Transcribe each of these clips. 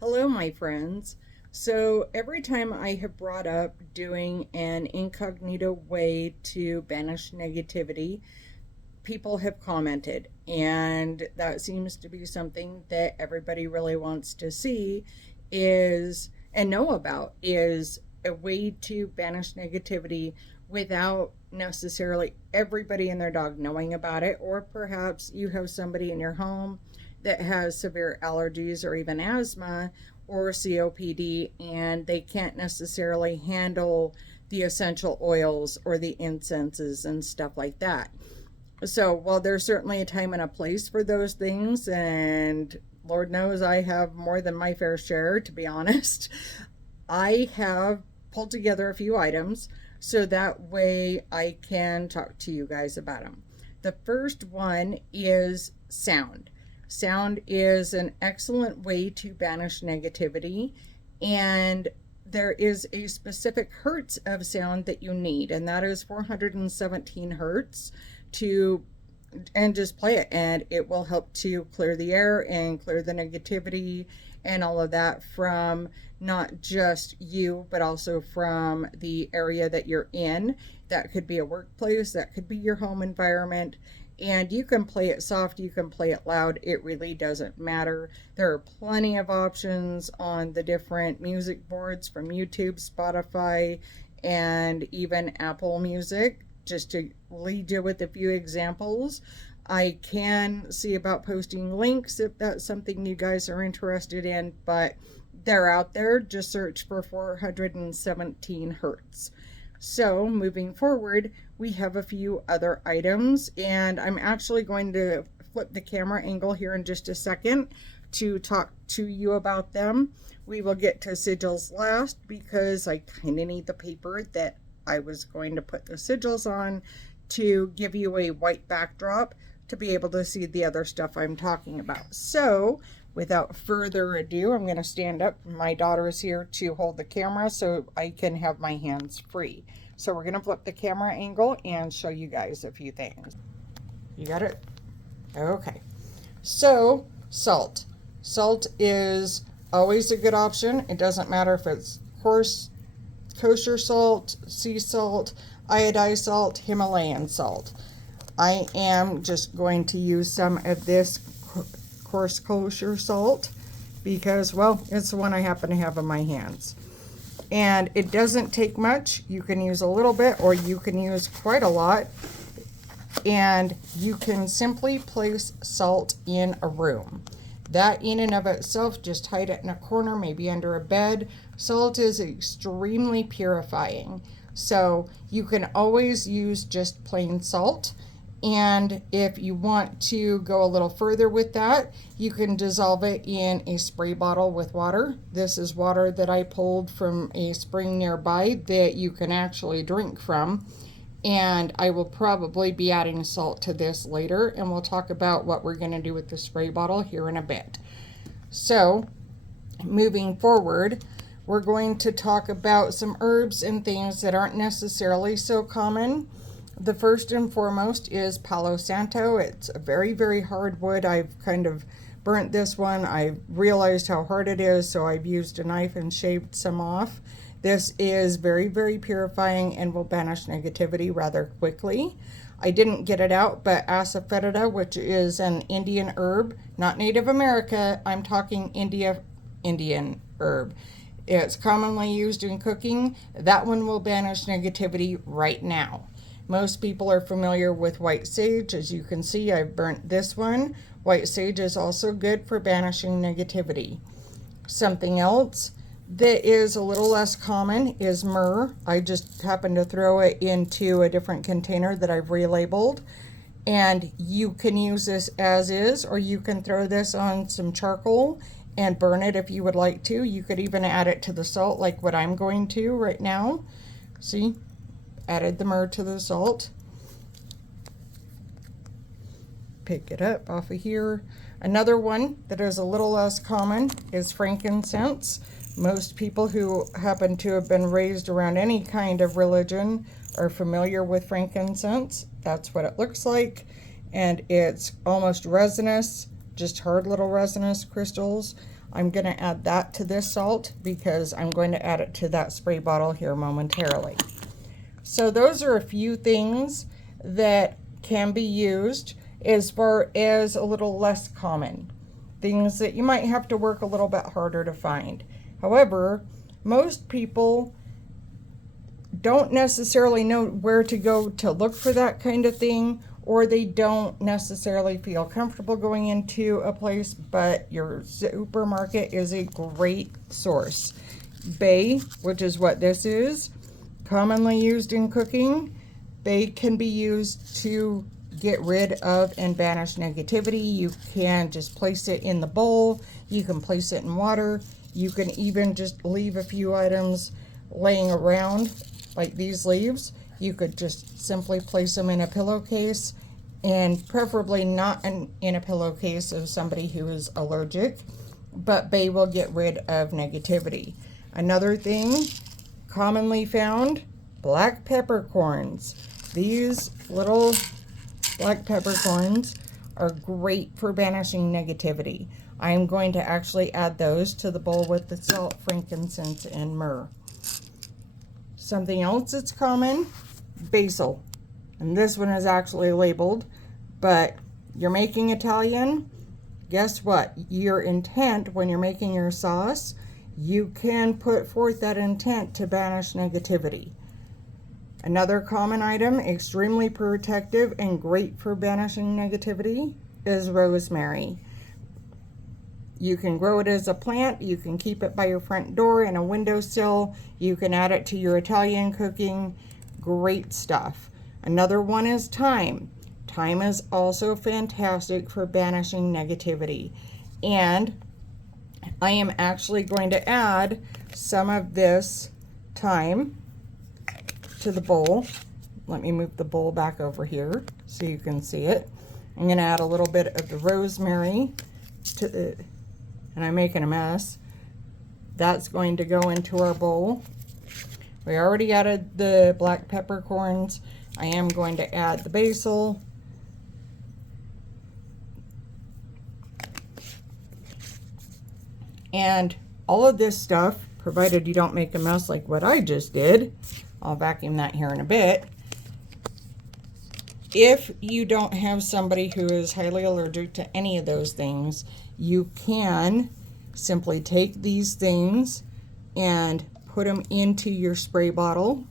Hello, my friends. So, every time I have brought up doing an incognito way to banish negativity, people have commented, and that seems to be something that everybody really wants to see is and know about is a way to banish negativity without necessarily everybody and their dog knowing about it, or perhaps you have somebody in your home that has severe allergies or even asthma or COPD, and they can't necessarily handle the essential oils or the incenses and stuff like that. So, while there's certainly a time and a place for those things, and Lord knows I have more than my fair share, to be honest, I have pulled together a few items so that way I can talk to you guys about them. The first one is sound. Sound is an excellent way to banish negativity, and there is a specific hertz of sound that you need, and that is 417 hertz to and just play it, and it will help to clear the air and clear the negativity and all of that from not just you but also from the area that you're in. That could be a workplace, that could be your home environment, and you can play it soft, you can play it loud, it really doesn't matter. There are plenty of options on the different music boards from YouTube, Spotify, and even Apple Music, just to lead you with a few examples. I can see about posting links if that's something you guys are interested in, but they're out there. Just search for 417 hertz. So, moving forward, we have a few other items, and I'm actually going to flip the camera angle here in just a second to talk to you about them. We will get to sigils last because I kind of need the paper that I was going to put the sigils on to give you a white backdrop to be able to see the other stuff I'm talking about. So, without further ado, I'm going to stand up. My daughter is here to hold the camera so I can have my hands free. So we're going to flip the camera angle and show you guys a few things. You got it? Okay. So, salt. Salt is always a good option. It doesn't matter if it's coarse, kosher salt, sea salt, iodized salt, Himalayan salt. I am just going to use some of this coarse kosher salt because, well, it's the one I happen to have in my hands. And it doesn't take much. You can use a little bit or you can use quite a lot. And you can simply place salt in a room. That in and of itself, just hide it in a corner, maybe under a bed. Salt is extremely purifying. So you can always use just plain salt. And if you want to go a little further with that, you can dissolve it in a spray bottle with water. This is water that I pulled from a spring nearby that you can actually drink from. And I will probably be adding salt to this later, and we'll talk about what we're going to do with the spray bottle here in a bit. So, moving forward, we're going to talk about some herbs and things that aren't necessarily so common. The first and foremost is Palo Santo. It's a very, very hard wood. I've kind of burnt this one. I realized how hard it is, so I've used a knife and shaved some off. This is very, very purifying and will banish negativity rather quickly. I didn't get it out, but asafoetida, which is an Indian herb, not Native America, I'm talking Indian herb. It's commonly used in cooking. That one will banish negativity right now. Most people are familiar with white sage. As you can see, I've burnt this one. White sage is also good for banishing negativity. Something else that is a little less common is myrrh. I just happened to throw it into a different container that I've relabeled. And you can use this as is, or you can throw this on some charcoal and burn it if you would like to. You could even add it to the salt like what I'm going to right now. See? Added the myrrh to the salt. Pick it up off of here. Another one that is a little less common is frankincense. Most people who happen to have been raised around any kind of religion are familiar with frankincense. That's what it looks like. And it's almost resinous, just hard little resinous crystals. I'm going to add that to this salt because I'm going to add it to that spray bottle here momentarily. So those are a few things that can be used as far as a little less common. Things that you might have to work a little bit harder to find. However, most people don't necessarily know where to go to look for that kind of thing, or they don't necessarily feel comfortable going into a place, but your supermarket is a great source. Bay, which is what this is, commonly used in cooking. Bay can be used to get rid of and banish negativity. You can just place it in the bowl. You can place it in water. You can even just leave a few items laying around, like these leaves. You could just simply place them in a pillowcase, and preferably not in a pillowcase of somebody who is allergic, but bay will get rid of negativity. Another thing commonly found, black peppercorns. These little black peppercorns are great for banishing negativity. I am going to actually add those to the bowl with the salt, frankincense, and myrrh. Something else that's common, basil. And this one is actually labeled, but you're making Italian. Guess what? Your intent when you're making your sauce, you can put forth that intent to banish negativity. Another common item, extremely protective and great for banishing negativity, is rosemary. You can grow it as a plant. You can keep it by your front door in a windowsill. You can add it to your Italian cooking. Great stuff. Another one is thyme. Thyme is also fantastic for banishing negativity. And I am actually going to add some of this thyme to the bowl. Let me move the bowl back over here so you can see it. I'm going to add a little bit of the rosemary to the, and I'm making a mess. That's going to go into our bowl. We already added the black peppercorns. I am going to add the basil. And all of this stuff, provided you don't make a mess like what I just did, I'll vacuum that here in a bit. If you don't have somebody who is highly allergic to any of those things, you can simply take these things and put them into your spray bottle.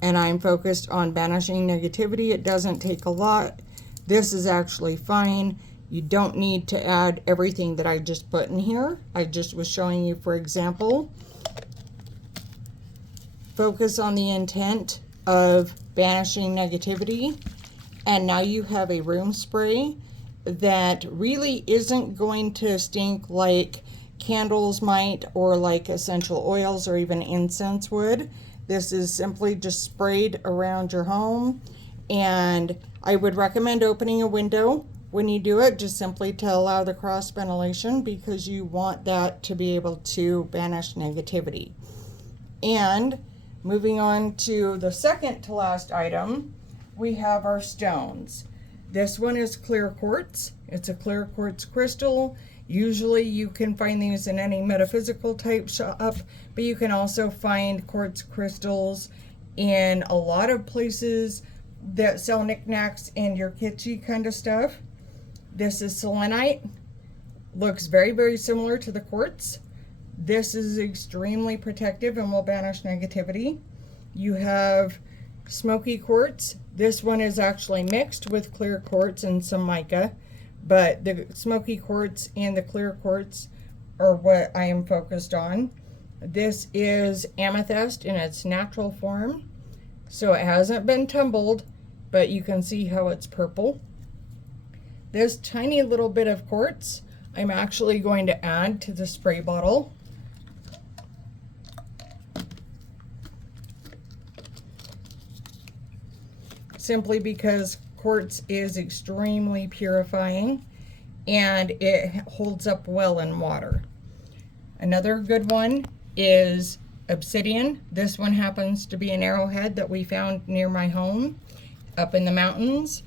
And I'm focused on banishing negativity. It doesn't take a lot. This is actually fine. You don't need to add everything that I just put in here. I just was showing you, for example. Focus on the intent of banishing negativity. And now you have a room spray that really isn't going to stink like candles might, or like essential oils or even incense would. This is simply just sprayed around your home, and I would recommend opening a window when you do it, just simply to allow the cross ventilation, because you want that to be able to banish negativity. And moving on to the second to last item, we have our stones. This one is clear quartz. It's a clear quartz crystal. Usually you can find these in any metaphysical type shop, but you can also find quartz crystals in a lot of places that sell knickknacks and your kitschy kind of stuff. This is selenite. Looks very, very similar to the quartz. This is extremely protective and will banish negativity. You have smoky quartz. This one is actually mixed with clear quartz and some mica, but the smoky quartz and the clear quartz are what I am focused on. This is amethyst in its natural form, so it hasn't been tumbled, but you can see how it's purple. This tiny little bit of quartz I'm actually going to add to the spray bottle. Simply because quartz is extremely purifying and it holds up well in water. Another good one is obsidian. This one happens to be an arrowhead that we found near my home up in the mountains.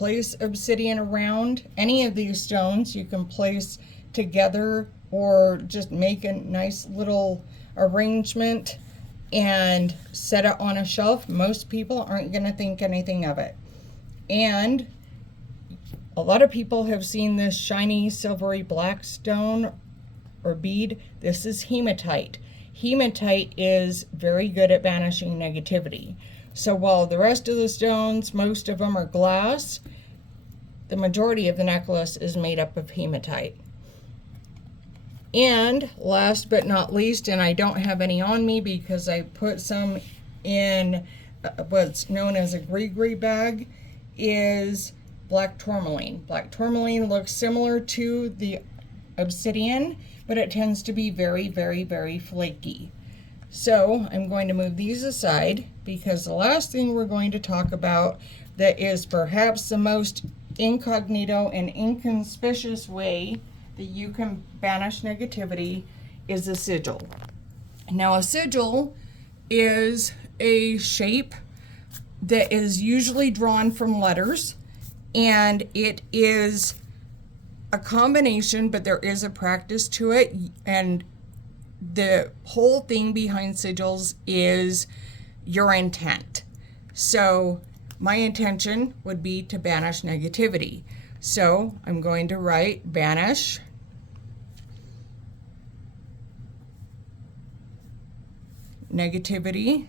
place obsidian around. Any of these stones you can place together or just make a nice little arrangement and set it on a shelf. Most people aren't going to think anything of it. And a lot of people have seen this shiny silvery black stone or bead. This is hematite. Hematite is very good at banishing negativity. So while the rest of the stones, most of them are glass, the majority of the necklace is made up of hematite. And last but not least, and I don't have any on me because I put some in what's known as a gree bag, is black tourmaline. Black tourmaline looks similar to the obsidian, but it tends to be very, very, very flaky. So I'm going to move these aside because the last thing we're going to talk about that is perhaps the most incognito and inconspicuous way that you can banish negativity is a sigil. Now a sigil is a shape that is usually drawn from letters, and it is a combination, but there is a practice to it, and the whole thing behind sigils is your intent. So my intention would be to banish negativity. So I'm going to write banish negativity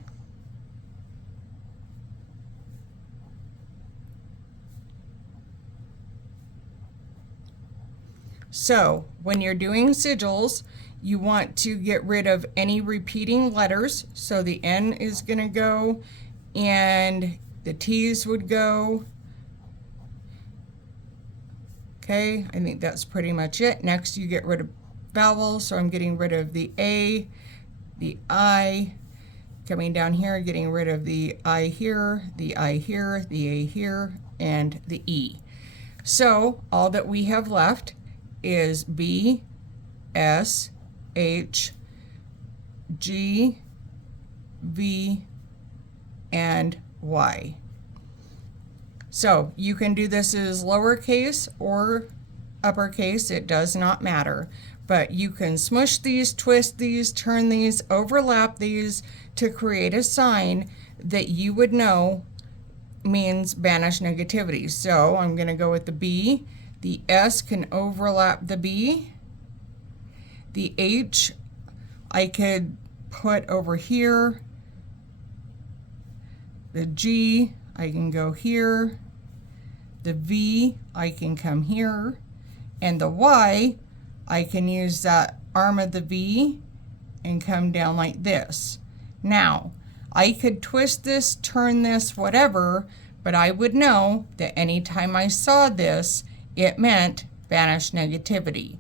So when you're doing sigils, you want to get rid of any repeating letters. So the N is going to go and the T's would go. Okay, I think that's pretty much it. Next, you get rid of vowels. So I'm getting rid of the A, the I. Coming down here, getting rid of the I here, the I here, the A here, and the E. So all that we have left is B, S, H, G, V, and Y. So you can do this as lowercase or uppercase, it does not matter. But you can smush these, twist these, turn these, overlap these to create a sign that you would know means banish negativity. So I'm going to go with the B. The S can overlap the B. The H I could put over here. The G I can go here. The V I can come here. And the Y I can use that arm of the V and come down like this. Now, I could twist this, turn this, whatever, but I would know that anytime I saw this, it meant banish negativity.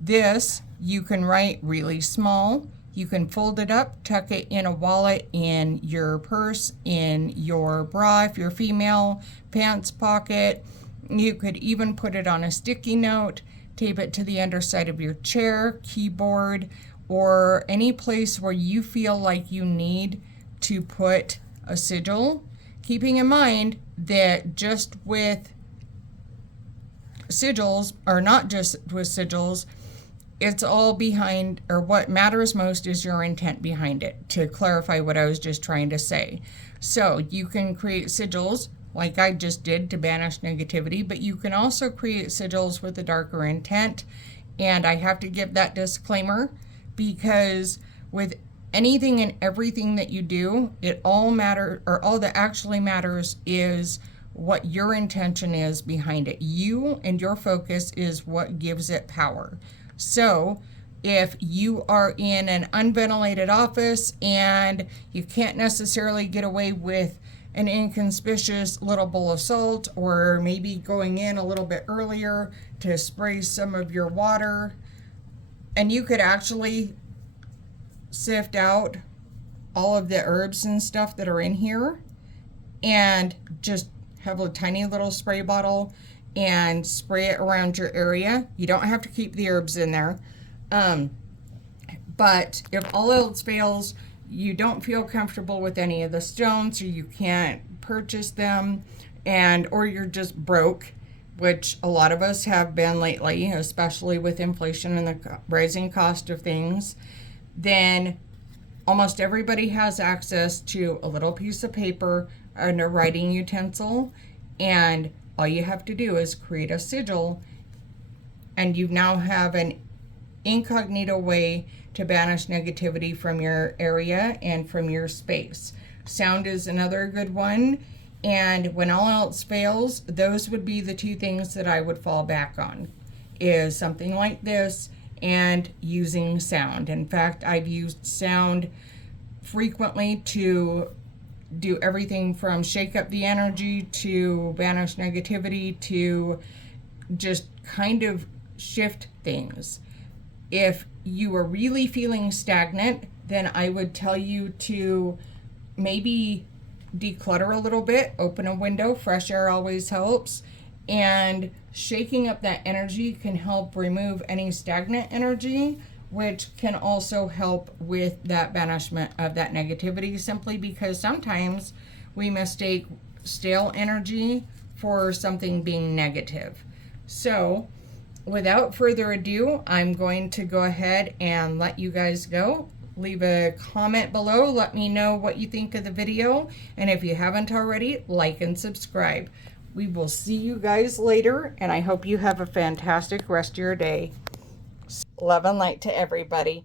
This you can write really small. You can fold it up, tuck it in a wallet, in your purse, in your bra if you're female, pants pocket. You could even put it on a sticky note, tape it to the underside of your chair, keyboard, or any place where you feel like you need to put a sigil. Keeping in mind that just with sigils, or not just with sigils, it's all behind, or what matters most is your intent behind it, to clarify what I was just trying to say. So you can create sigils like I just did to banish negativity, but you can also create sigils with a darker intent. And I have to give that disclaimer because with anything and everything that you do, it all matters, or all that actually matters is what your intention is behind it. You and your focus is what gives it power. So if you are in an unventilated office and you can't necessarily get away with an inconspicuous little bowl of salt, or maybe going in a little bit earlier to spray some of your water, and you could actually sift out all of the herbs and stuff that are in here and just have a tiny little spray bottle and spray it around your area. You don't have to keep the herbs in there. But if all else fails, you don't feel comfortable with any of the stones, or you can't purchase them, or you're just broke, which a lot of us have been lately, especially with inflation and the rising cost of things, then almost everybody has access to a little piece of paper and a writing utensil, and all you have to do is create a sigil, and you now have an incognito way to banish negativity from your area and from your space. Sound is another good one. And when all else fails, those would be the two things that I would fall back on, is something like this and using sound. In fact, I've used sound frequently to do everything from shake up the energy to banish negativity to just kind of shift things. If you are really feeling stagnant, then I would tell you to maybe declutter a little bit, open a window, fresh air always helps, and shaking up that energy can help remove any stagnant energy, which can also help with that banishment of that negativity, simply because sometimes we mistake stale energy for something being negative. So without further ado, I'm going to go ahead and let you guys go. Leave a comment below. Let me know what you think of the video. And if you haven't already, like and subscribe. We will see you guys later, and I hope you have a fantastic rest of your day. Love and light to everybody.